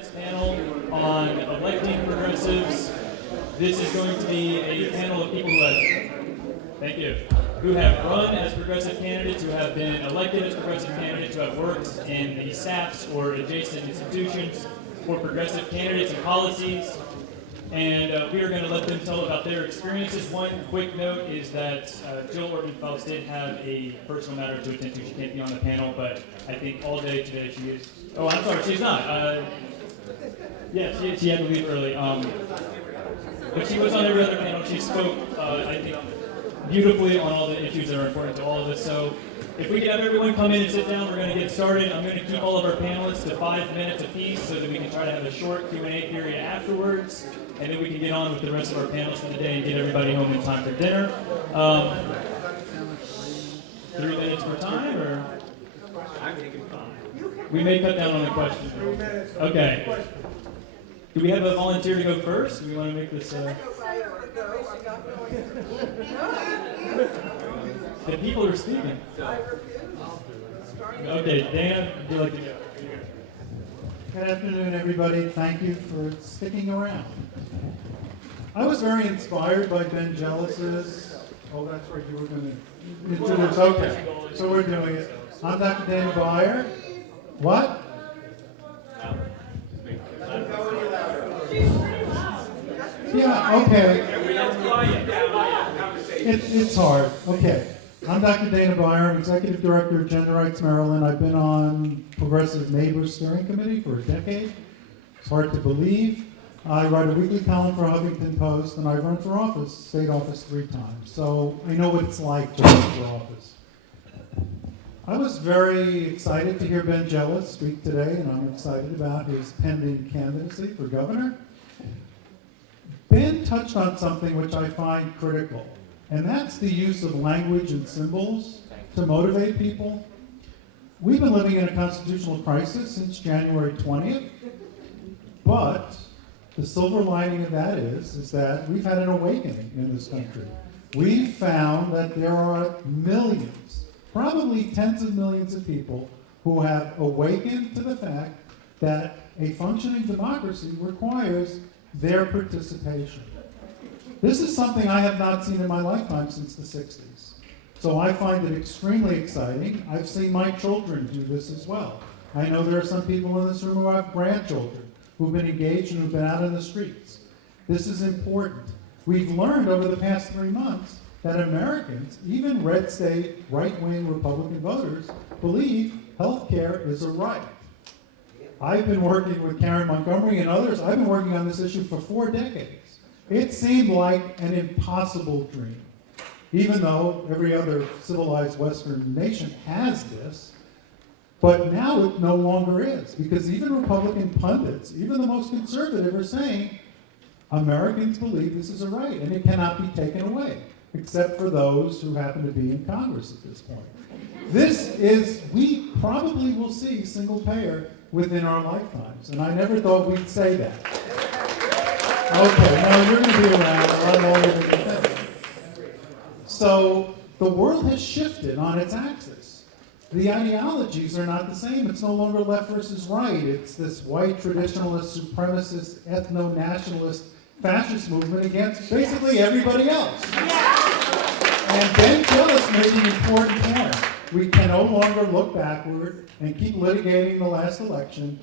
this panel on electing progressives. This is going to be a panel of people who have run as progressive candidates, who have been elected as progressive candidates, who have worked in the SAPs or adjacent institutions for progressive candidates and policies. And we are going to let them tell about their experiences. One quick note is that Jill Orban-Phelps did have a personal matter to attend to. She can't be on the panel, but I think all day today she is. Oh, I'm sorry, she's not. Yeah, she had to leave early. But she was on every other panel. She spoke, I think, beautifully on all the issues that are important to all of us. So if we can have everyone come in and sit down, we're going to get started. I'm going to keep all of our panelists to 5 minutes apiece so that we can try to have a short Q&A period afterwards. And then we can get on with the rest of our panels for the day and get everybody home in time for dinner. 3 minutes per time, or? I'm taking 5. We may cut down on the questions. 3 minutes. Okay. Do we have a volunteer to go first? Do we want to make this... The people are speaking. Okay, Dana, would you like to go? Good afternoon, everybody. Thank you for sticking around. I was very inspired by Ben Jealous'. Oh, that's right, you were going to introduce. Okay, so we're doing it. I'm Dr. Dana Beyer. What? Yeah, okay. It's hard. Okay. I'm Dr. Dana Beyer. I'm Executive Director of Gender Rights Maryland. I've been on Progressive Neighbors Steering Committee for a decade. It's hard to believe. I write a weekly column for Huffington Post, and I've run for office, state office 3 times. So I know what it's like to run for office. I was very excited to hear Ben Jealous speak today, and I'm excited about his pending candidacy for governor. Ben touched on something which I find critical, and that's the use of language and symbols to motivate people. We've been living in a constitutional crisis since January 20th, but the silver lining of that is that we've had an awakening in this country. We've found that there are millions, probably tens of millions of people who have awakened to the fact that a functioning democracy requires their participation. This is something I have not seen in my lifetime since the 60s. So I find it extremely exciting. I've seen my children do this as well. I know there are some people in this room who have grandchildren who've been engaged and who've been out in the streets. This is important. We've learned over the past 3 months that Americans, even red state, right-wing Republican voters, believe health care is a right. I've been working with Karen Montgomery and others. I've been working on this issue for 4 decades. It seemed like an impossible dream. Even though every other civilized Western nation has this, but now it no longer is, because even Republican pundits, even the most conservative, are saying Americans believe this is a right and it cannot be taken away, except for those who happen to be in Congress at this point. We probably will see single payer within our lifetimes, and I never thought we'd say that. Okay, now you're going to be around a lot longer than you think. So the world has shifted on its axis. The ideologies are not the same. It's no longer left versus right. It's this white traditionalist, supremacist, ethno-nationalist, fascist movement against basically everybody else. And Ben Jealous made an important point. We can no longer look backward and keep litigating the last election.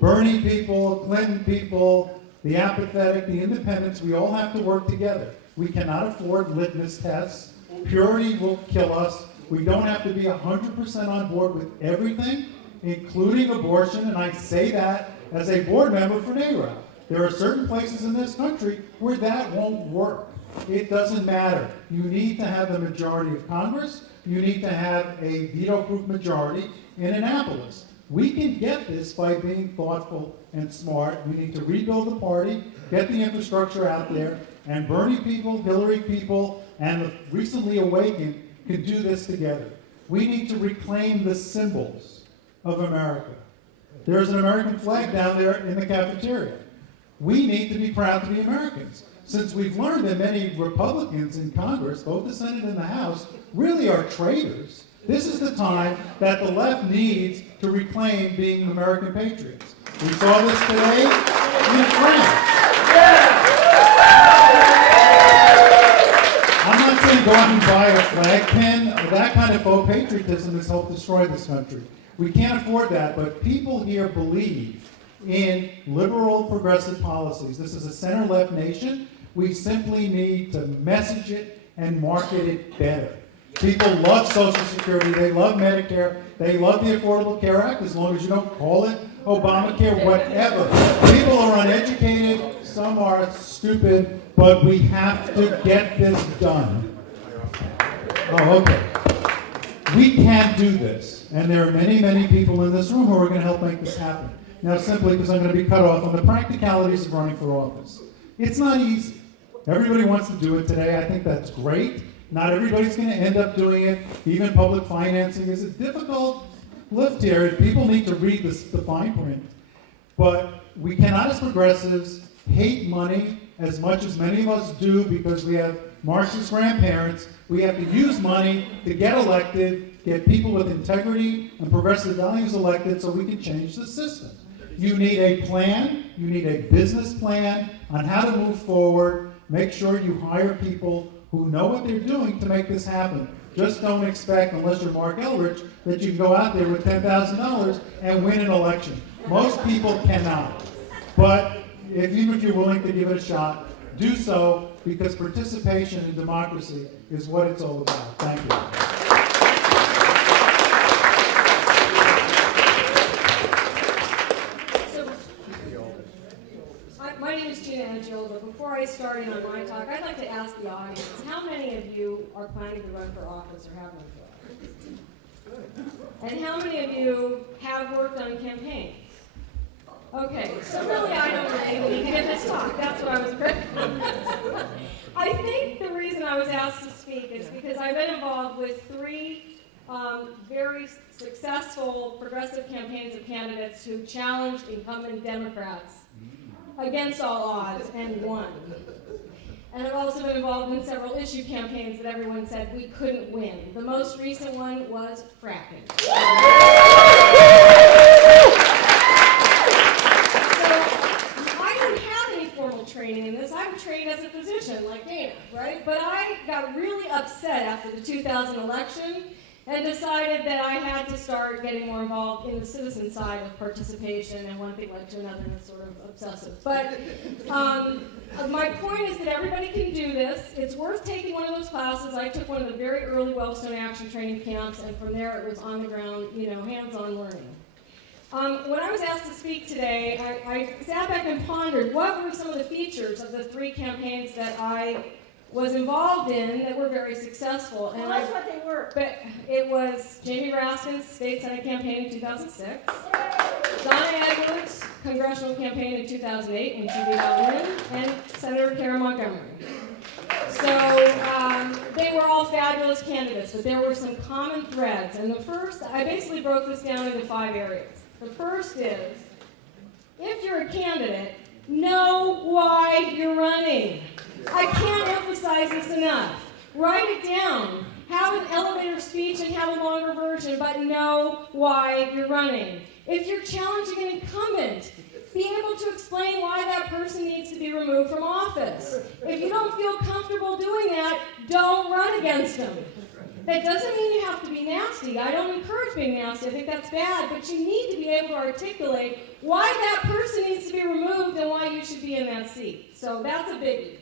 Bernie people, Clinton people, the apathetic, the independents, we all have to work together. We cannot afford litmus tests. Purity will kill us. We don't have to be 100% on board with everything, including abortion, and I say that as a board member for NARAL. There are certain places in this country where that won't work. It doesn't matter. You need to have the majority of Congress. You need to have a veto-proof majority in Annapolis. We can get this by being thoughtful and smart. We need to rebuild the party, get the infrastructure out there, and Bernie people, Hillary people, and the recently awakened can do this together. We need to reclaim the symbols of America. There's an American flag down there in the cafeteria. We need to be proud to be Americans. Since we've learned that many Republicans in Congress, both the Senate and the House, really are traitors, This is the time that the left needs to reclaim being American patriots. We saw this today in France. I'm not saying go out and buy a flag pin. That kind of faux patriotism has helped destroy this country. We can't afford that, but people here believe in liberal, progressive policies. This is a center-left nation. We simply need to message it and market it better. People love Social Security, they love Medicare, they love the Affordable Care Act, as long as you don't call it Obamacare, whatever. People are uneducated, some are stupid, but we have to get this done. Oh, okay. We can't do this, and there are many, many people in this room who are going to help make this happen. Now, simply because I'm going to be cut off on the practicalities of running for office. It's not easy. Everybody wants to do it today. I think that's great. Not everybody's going to end up doing it. Even public financing is a difficult lift here. People need to read the fine print. But we cannot, as progressives, hate money as much as many of us do because we have Marxist grandparents. We have to use money to get elected, get people with integrity and progressive values elected so we can change the system. You need a plan. You need a business plan on how to move forward. Make sure you hire people who know what they're doing to make this happen. Just don't expect, unless you're Mark Elrich, that you can go out there with $10,000 and win an election. Most people cannot. But even if you're willing to give it a shot, do so, because participation in democracy is what it's all about. Thank you. My name is Gina Angelo, but before I start in on my talk, I'd like to ask the audience, how many of you are planning to run for office or have run for office? And how many of you have worked on campaigns? Okay, so really I don't think we can give this talk. That's what I was I think the reason I was asked to speak is because I've been involved with 3 very successful progressive campaigns of candidates who challenged incumbent Democrats against all odds and won. And I've also been involved in several issue campaigns that everyone said we couldn't win. The most recent one was fracking. So I don't have any formal training in this. I'm trained as a physician like Dana, right? But I got really upset after the 2000 election and decided that I had to start getting more involved in the citizen side of participation, and one thing led to another, and it's sort of obsessive. But my point is that everybody can do this. It's worth taking one of those classes. I took one of the very early Wellstone Action Training camps, and from there it was on the ground, hands-on learning. When I was asked to speak today, I sat back and pondered what were some of the features of the 3 campaigns that I was involved in that were very successful. And that's what they were. But it was Jamie Raskin's state senate campaign in 2006, Donna Edwards' congressional campaign in 2008 when she got win, and Senator Kara Montgomery. So they were all fabulous candidates, but there were some common threads. And the first, I basically broke this down into 5 areas. The first is, if you're a candidate, know why you're running. I can't emphasize this enough. Write it down. Have an elevator speech and have a longer version, but know why you're running. If you're challenging an incumbent, be able to explain why that person needs to be removed from office. If you don't feel comfortable doing that, don't run against them. That doesn't mean you have to be nasty. I don't encourage being nasty. I think that's bad. But you need to be able to articulate why that person needs to be removed and why you should be in that seat. So that's a biggie.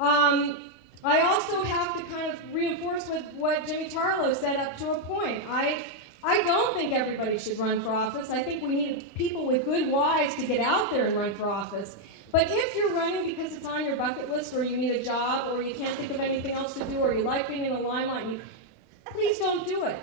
I also have to kind of reinforce with what Jimmy Tarlow said up to a point. I don't think everybody should run for office. I think we need people with good whys to get out there and run for office. But if you're running because it's on your bucket list, or you need a job, or you can't think of anything else to do, or you like being in the limelight, please don't do it.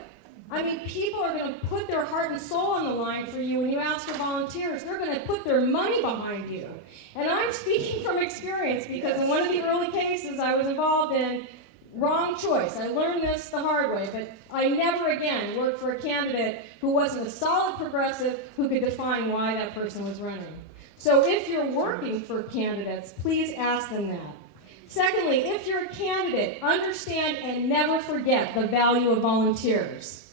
I mean, people are going to put their heart and soul on the line for you when you ask for volunteers. They're going to put their money behind you. And I'm speaking from experience because in one of the early cases I was involved in, wrong choice. I learned this the hard way, but I never again worked for a candidate who wasn't a solid progressive who could define why that person was running. So if you're working for candidates, please ask them that. Secondly, if you're a candidate, understand and never forget the value of volunteers.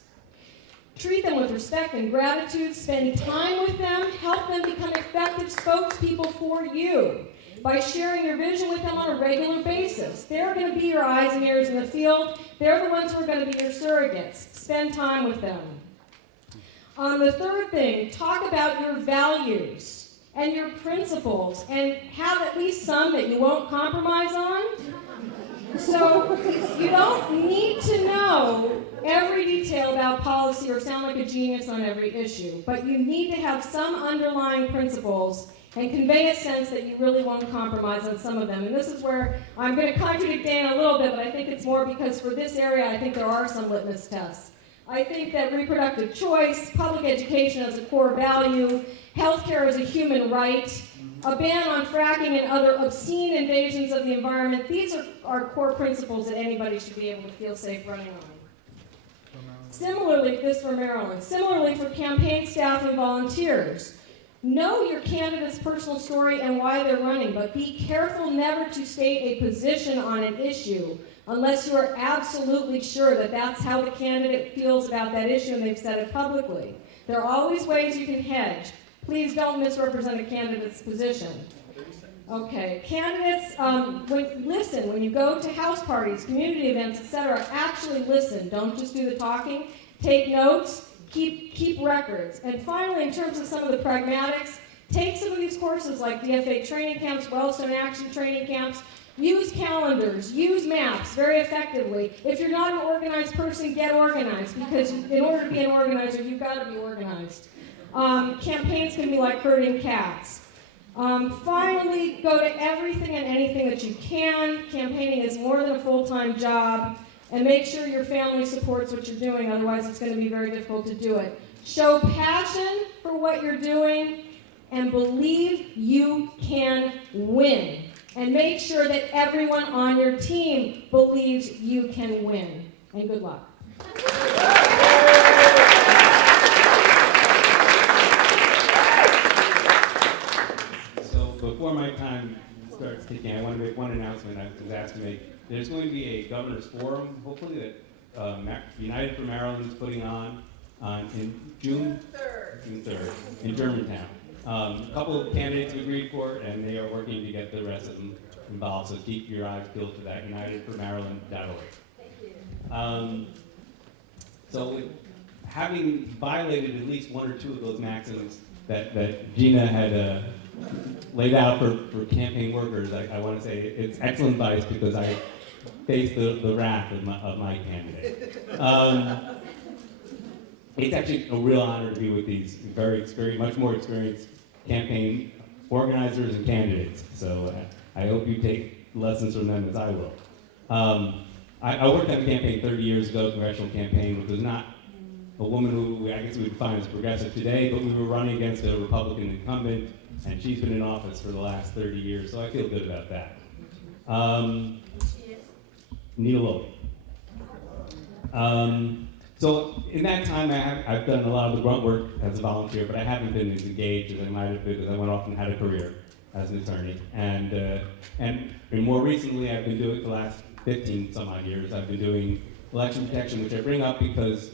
Treat them with respect and gratitude, spend time with them, help them become effective spokespeople for you by sharing your vision with them on a regular basis. They're going to be your eyes and ears in the field. They're the ones who are going to be your surrogates. Spend time with them. The third thing, talk about your values and your principles and have at least some that you won't compromise on. So you don't need to know every detail about policy or sound like a genius on every issue, but you need to have some underlying principles and convey a sense that you really won't compromise on some of them. And this is where I'm going to contradict Dan a little bit, but I think it's more because for this area, I think there are some litmus tests. I think that reproductive choice, public education as a core value, healthcare as a human right, a ban on fracking and other obscene invasions of the environment, these are core principles that anybody should be able to feel safe running on. Similarly, this for Maryland. Similarly for campaign staff and volunteers. Know your candidate's personal story and why they're running, but be careful never to state a position on an issue unless you are absolutely sure that that's how the candidate feels about that issue and they've said it publicly. There are always ways you can hedge. Please don't misrepresent a candidate's position. Okay, candidates, listen when you go to house parties, community events, etc. Actually listen. Don't just do the talking. Take notes. Keep records. And finally, in terms of some of the pragmatics, take some of these courses like DFA training camps, Wellstone Action training camps. Use calendars, use maps very effectively. If you're not an organized person, get organized, because in order to be an organizer, you've got to be organized. Campaigns can be like herding cats. Finally, go to everything and anything that you can. Campaigning is more than a full-time job. And make sure your family supports what you're doing, otherwise it's going to be very difficult to do it. Show passion for what you're doing and believe you can win. And make sure that everyone on your team believes you can win. And good luck. So before my time starts ticking, I want to make one announcement I was asked to make. There's going to be a governor's forum, hopefully, that United for Maryland is putting on in June 3rd in Germantown. A couple of candidates have agreed for it, and they are working to get the rest of them involved. So keep your eyes peeled for that. UnitedForMaryland.org. So having violated at least one or two of those maxims that Gina had laid out for campaign workers, I want to say it's excellent advice because I face the wrath of my candidate. It's actually a real honor to be with these very much more experienced campaign organizers and candidates. So I hope you take lessons from them as I will. I worked on a campaign 30 years ago, a congressional campaign, which was not a woman who I guess we would define as progressive today, but we were running against a Republican incumbent, and she's been in office for the last 30 years, so I feel good about that. Nita Lowey. So in that time, I've done a lot of the grunt work as a volunteer, but I haven't been as engaged as I might have been because I went off and had a career as an attorney. And more recently, I've been doing, the last 15 some odd years, I've been doing election protection, which I bring up because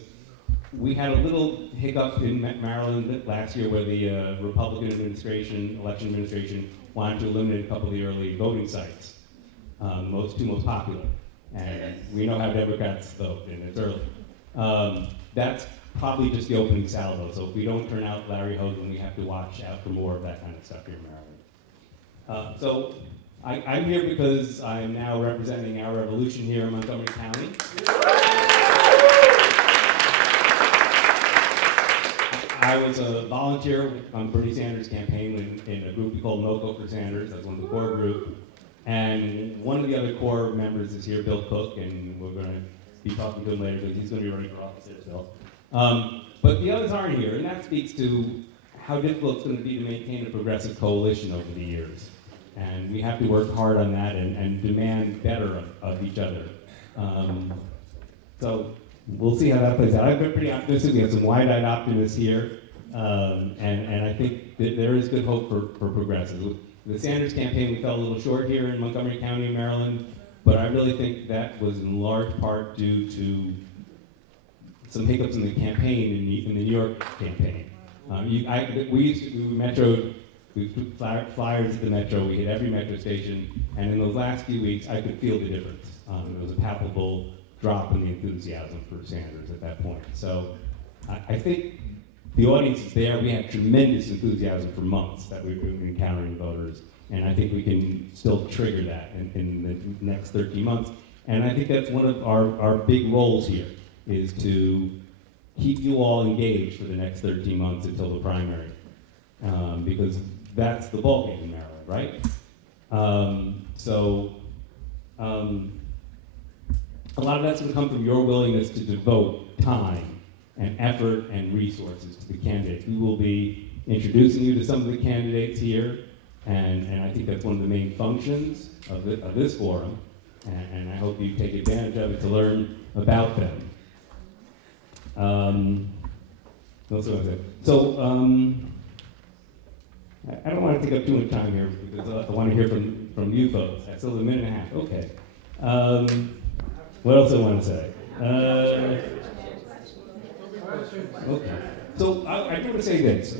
we had a little hiccup in Maryland last year where the Republican administration, election administration, wanted to eliminate a couple of the early voting sites, two most popular. And we know how Democrats vote, and it's early. That's probably just the opening salvo. So if we don't turn out Larry Hogan, we have to watch out for more of that kind of stuff here in Maryland. So I'm here because I'm now representing our revolution here in Montgomery County. I was a volunteer on Bernie Sanders' campaign in a group we called No Go for Sanders. That's one of the core group. And one of the other core members is here, Bill Cook, and we're going to be talking to him later because he's going to be running for office himself. But the others aren't here, and that speaks to how difficult it's going to be to maintain a progressive coalition over the years. And we have to work hard on that and demand better of each other. So we'll see how that plays out. I've been pretty optimistic. We have some wide-eyed optimists here, and I think that there is good hope for progressives. the Sanders campaign, we fell a little short here in Montgomery County, Maryland, but I really think that was in large part due to some hiccups in the campaign, in the New York campaign. We put flyers at the Metro, we hit every Metro station, and in those last few weeks, I could feel the difference. There was a palpable drop in the enthusiasm for Sanders at that point. So I think the audience is there. We had tremendous enthusiasm for months that we've been encountering voters, and I think we can still trigger that in the next 13 months. And I think that's one of our big roles here, is to keep you all engaged for the next 13 months until the primary, because that's the ballgame in Maryland, right? A lot of that's going to come from your willingness to devote time and effort and resources to the candidates. We will be introducing you to some of the candidates here, and I think that's one of the main functions of this forum, and I hope you take advantage of it to learn about them. I don't want to take up too much time here because I want to hear from you folks. I still have a minute and a half. Okay. What else do I want to say? Okay. So I do want to say this.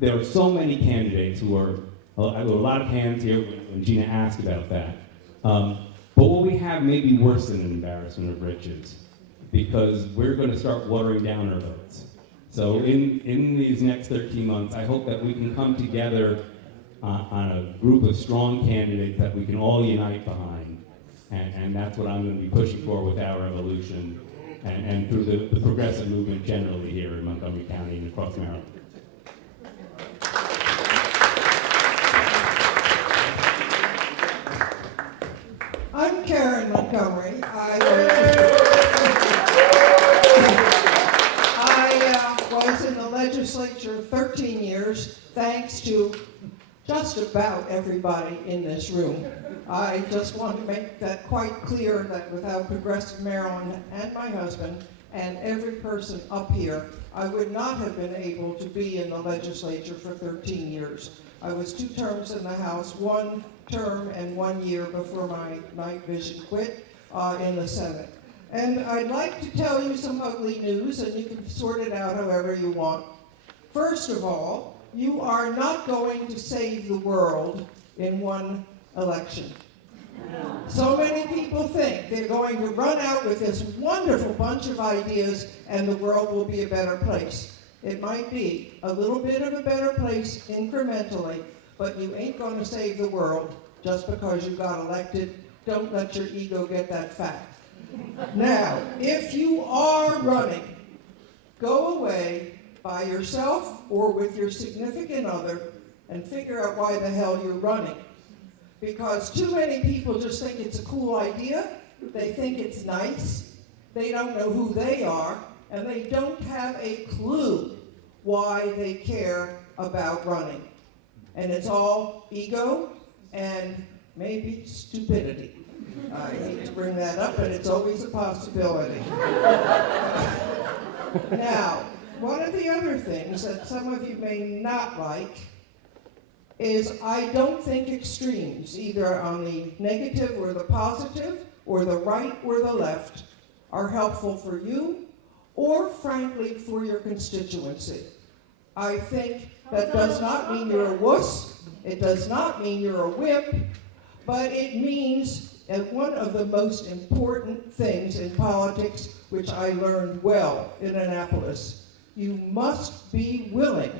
There are so many candidates who are, there were a lot of hands here when Gina asked about that. But what we have may be worse than an embarrassment of riches, because we're going to start watering down our votes. So in these next 13 months, I hope that we can come together on a group of strong candidates that we can all unite behind. And that's what I'm going to be pushing for with our evolution and through the progressive movement generally here in Montgomery County and across Maryland. I'm Karen Montgomery. I was in the legislature 13 years, thanks to just about everybody in this room. I just want to make that quite clear, that without Progressive Maryland and my husband and every person up here, I would not have been able to be in the legislature for 13 years. I was 2 terms in the House, 1 term and 1 year before my night vision quit in the Senate. And I'd like to tell you some ugly news, and you can sort it out however you want. First of all, you are not going to save the world in one election. So many people think they're going to run out with this wonderful bunch of ideas and the world will be a better place. It might be a little bit of a better place incrementally, but you ain't going to save the world just because you got elected. Don't let your ego get that fat. Now, if you are running, go away by yourself or with your significant other and figure out why the hell you're running. Because too many people just think it's a cool idea, they think it's nice, they don't know who they are, and they don't have a clue why they care about running. And it's all ego and maybe stupidity. I hate to bring that up, but it's always a possibility. Now, one of the other things that some of you may not like is I don't think extremes, either on the negative or the positive, or the right or the left, are helpful for you, or frankly, for your constituency. I think that does not mean you're a wuss, it does not mean you're a wimp, but it means that one of the most important things in politics, which I learned well in Annapolis, you must be willing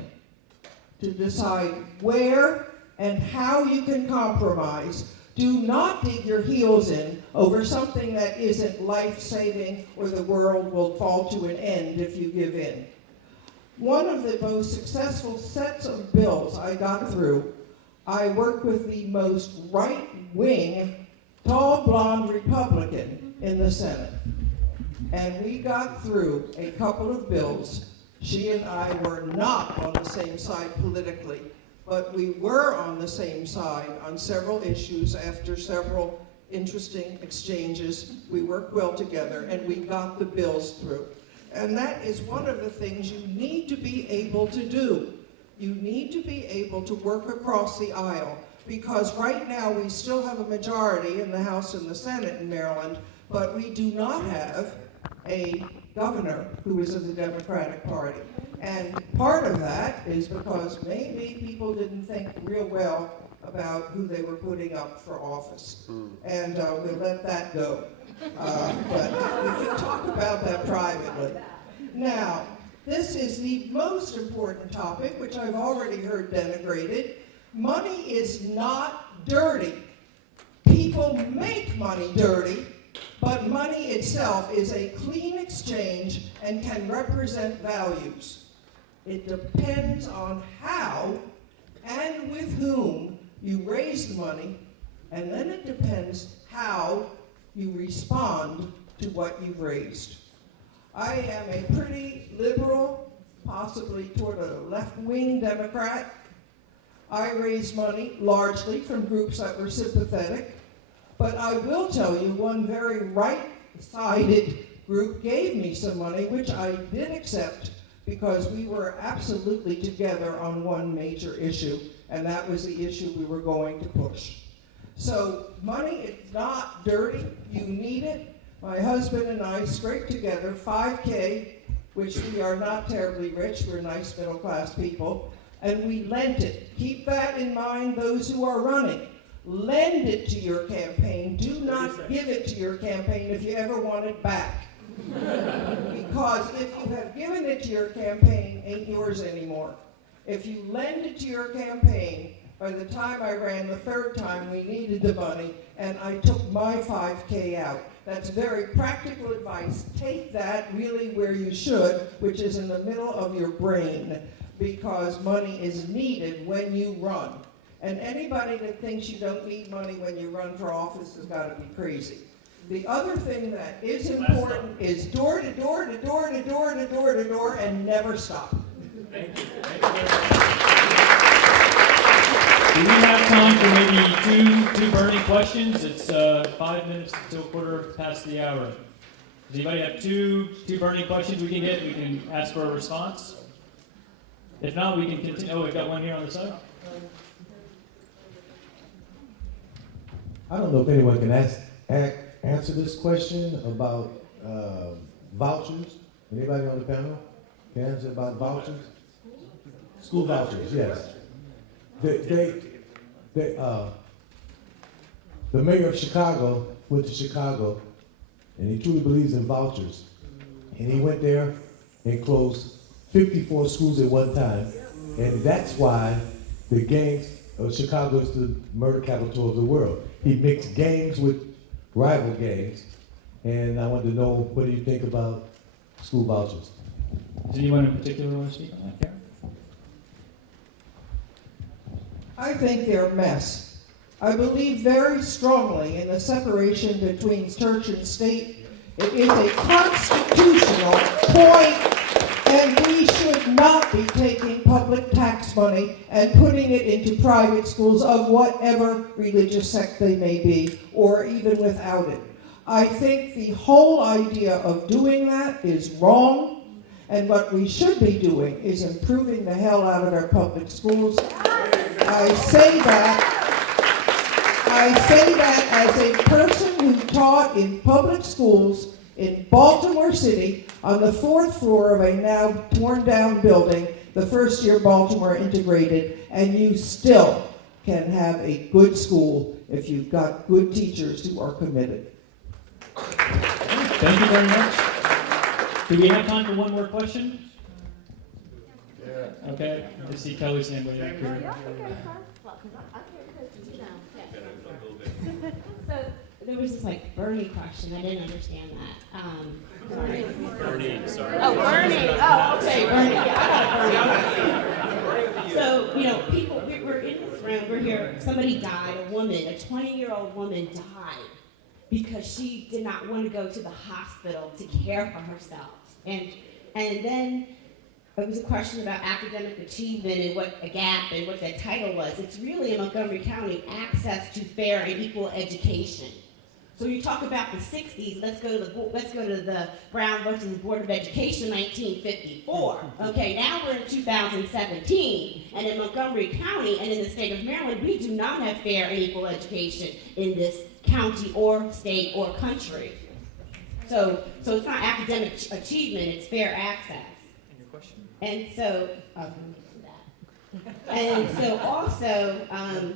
to decide where and how you can compromise. Do not dig your heels in over something that isn't life-saving, or the world will fall to an end if you give in. One of the most successful sets of bills I got through, I worked with the most right-wing, tall, blonde Republican in the Senate. And we got through a couple of bills. She and I were not on the same side politically, but we were on the same side on several issues after several interesting exchanges. We worked well together, and we got the bills through. And that is one of the things you need to be able to do. You need to be able to work across the aisle, because right now we still have a majority in the House and the Senate in Maryland, but we do not have a governor who is of the Democratic Party. And part of that is because maybe people didn't think real well about who they were putting up for office. And we'll let that go. But we can talk about that privately. Now, this is the most important topic, which I've already heard denigrated. Money is not dirty. People make money dirty, but money itself is a clean exchange and can represent values. It depends on how and with whom you raise the money, and then it depends how you respond to what you've raised. I am a pretty liberal, possibly toward a left-wing Democrat. I raised money largely from groups that were sympathetic, but I will tell you one very right-sided group gave me some money, which I did accept because we were absolutely together on one major issue, and that was the issue we were going to push. So money is not dirty, you need it. My husband and I scraped together $5K, which we are not terribly rich, we're nice middle-class people, and we lent it. Keep that in mind, those who are running. Lend it to your campaign. Do not give it to your campaign if you ever want it back. Because if you have given it to your campaign, it ain't yours anymore. If you lend it to your campaign, by the time I ran the third time, we needed the money, and I took my $5K out. That's very practical advice. Take that really where you should, which is in the middle of your brain, because money is needed when you run. And anybody that thinks you don't need money when you run for office has got to be crazy. The other thing that is important is door to door to door to door to door to door, and never stop. Thank you. Thank you very much. Do we have time for maybe two burning questions? It's 5 minutes till 1/4 the hour. Does anybody have two burning questions we can get? We can ask for a response. If not, we can continue. Oh, we've got one here on the side. I don't know if anyone can answer this question about vouchers. Anybody on the panel can answer about vouchers? School vouchers, yes. The mayor of Chicago went to Chicago, and he truly believes in vouchers. And he went there and closed 54 schools at one time, and that's why the gangs of Chicago is the murder capital of the world. He mixed gangs with rival gangs, and I wanted to know, what do you think about school vouchers? Does anyone in particular want to speak on that, Karen? I think they're a mess. I believe very strongly in the separation between church and state. It is a constitutional point, and we should not be taking public tax money and putting it into private schools of whatever religious sect they may be, or even without it. I think the whole idea of doing that is wrong, and what we should be doing is improving the hell out of our public schools. I say that as a person who taught in public schools in Baltimore City on the 4th floor of a now torn down building, the first year Baltimore integrated, and you still can have a good school if you've got good teachers who are committed. Thank you very much. Do we have time for one more question? Yeah. Okay. I see Kelly's hand waving up here. So there was this Bernie question. I didn't understand that. Sorry. Bernie, sorry. Oh, Bernie. Oh, okay, Bernie. Yeah, I got Bernie. So people. We're in this room. We're here. Somebody died. A woman, a 20-year-old woman, died because she did not want to go to the hospital to care for herself. And then it was a question about academic achievement and what a gap and what that title was. It's really in Montgomery County access to fair and equal education. So you talk about the 60s, let's go to the Brown versus Board of Education 1954. Okay, now we're in 2017, and in Montgomery County and in the state of Maryland, we do not have fair and equal education in this county or state or country. So it's not academic achievement, it's fair access. And your question? And so, I'll come to that. And so also,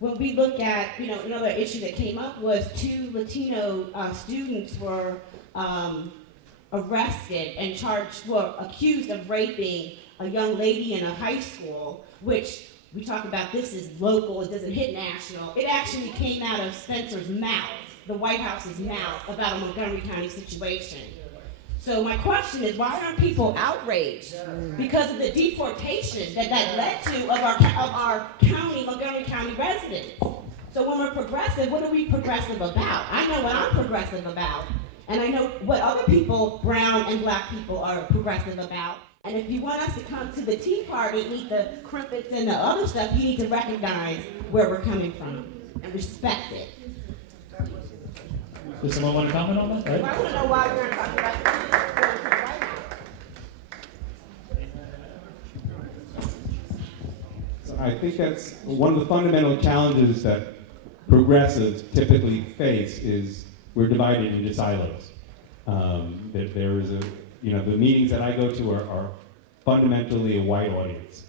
when we look at, another issue that came up was 2 Latino students were arrested and accused of raping a young lady in a high school, which we talk about this is local, it doesn't hit national. It actually came out of Spencer's mouth, the White House's mouth, about a Montgomery County situation. So my question is, why aren't people outraged because of the deportation that led to of our county, Montgomery County residents? So when we're progressive, what are we progressive about? I know what I'm progressive about, and I know what other people, brown and black people, are progressive about. And if you want us to come to the Tea Party and eat the crimpets and the other stuff, you need to recognize where we're coming from and respect it. Does someone want to comment on that? Right? I want to know why we're talking about the White House. So I think that's one of the fundamental challenges that progressives typically face is we're divided into silos. There is the meetings that I go to are fundamentally a white audience.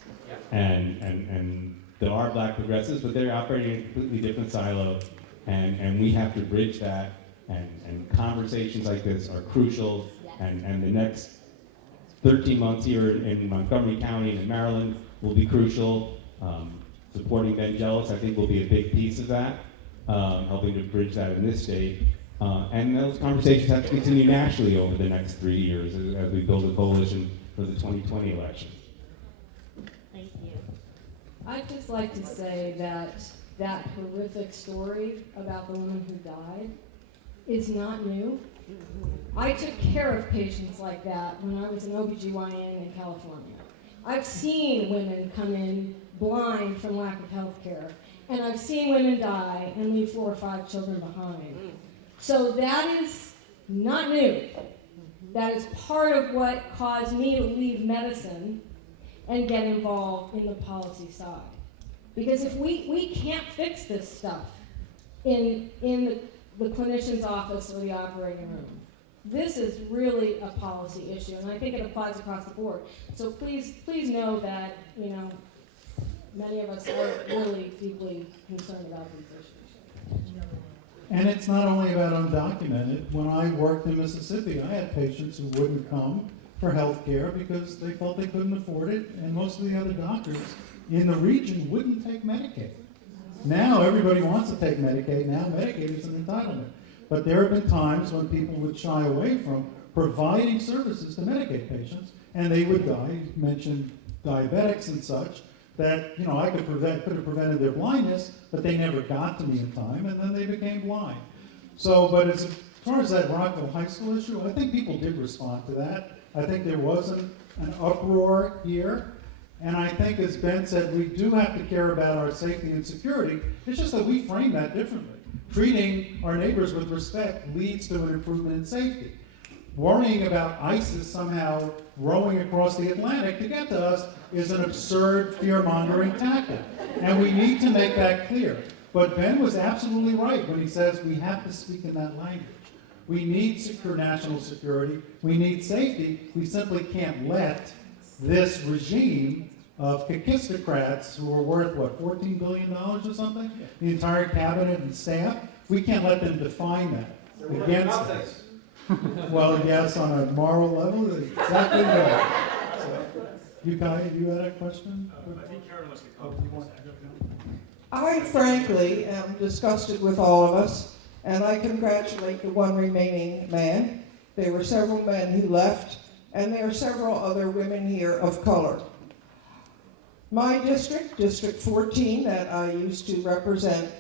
And there are black progressives, but they're operating in a completely different silo. And we have to bridge that. And conversations like this are crucial. And the next 13 months here in Montgomery County and in Maryland will be crucial. Supporting Vangelis, I think, will be a big piece of that, helping to bridge that in this state. And those conversations have to continue nationally over the next 3 years as we build a coalition for the 2020 election. Thank you. I'd just like to say that horrific story about the woman who died is not new. I took care of patients like that when I was an OBGYN in California. I've seen women come in blind from lack of health care, and I've seen women die and leave 4 or 5 children behind. So that is not new. That is part of what caused me to leave medicine and get involved in the policy side. Because if we can't fix this stuff in the clinician's office or the operating room, this is really a policy issue, and I think it applies across the board. So please know that, many of us are really deeply concerned about these issues. And it's not only about undocumented. When I worked in Mississippi, I had patients who wouldn't come for health care because they felt they couldn't afford it, and most of the other doctors in the region wouldn't take Medicaid. Now everybody wants to take Medicaid. Now Medicaid is an entitlement. But there have been times when people would shy away from providing services to Medicaid patients, and they would die. You mentioned diabetics and such, that I could have prevented their blindness, but they never got to me in time, and then they became blind. So, but as far as that Rockville High School issue, I think people did respond to that. I think there was an uproar here, and I think, as Ben said, we do have to care about our safety and security. It's just that we frame that differently. Treating our neighbors with respect leads to an improvement in safety. Worrying about ISIS somehow rowing across the Atlantic to get to us is an absurd fear-mongering tactic. And we need to make that clear. But Ben was absolutely right when he says we have to speak in that language. We need secure national security. We need safety. We simply can't let this regime of kakistocrats who are worth, $14 billion or something? The entire cabinet and staff, we can't let them define that against us. Well, yes, on a moral level, that's exactly right. So, you had a question? I think Karen wants to comment. I frankly am disgusted with all of us, and I congratulate the one remaining man. There were several men who left, and there are several other women here of color. My district, District 14, that I used to represent,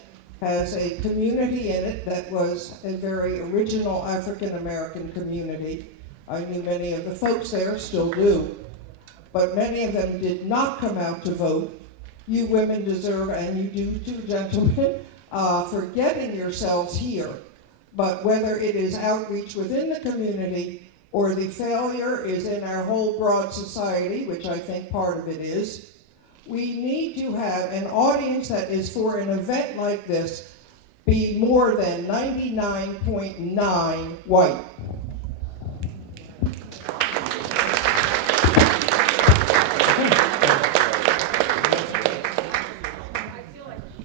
has a community in it that was a very original African-American community. I knew many of the folks there, still do, but many of them did not come out to vote. You women deserve, and you do too, gentlemen, for getting yourselves here. But whether it is outreach within the community or the failure is in our whole broad society, which I think part of it is, we need to have an audience that is for an event like this be more than 99.9 white.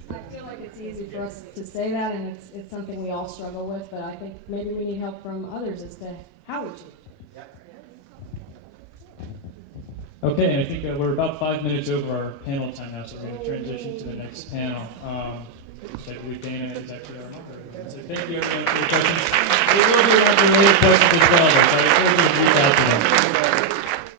I feel like it's easy for us to say that, and it's something we all struggle with, but I think maybe we need help from others as to how we should. Okay, and I think we're about 5 minutes over our panel time now, so we're going to transition to the next panel. I believe Dana is actually our moderator. So thank you everyone for your questions. There will be more related questions as well, though, so I encourage you to reach out to them.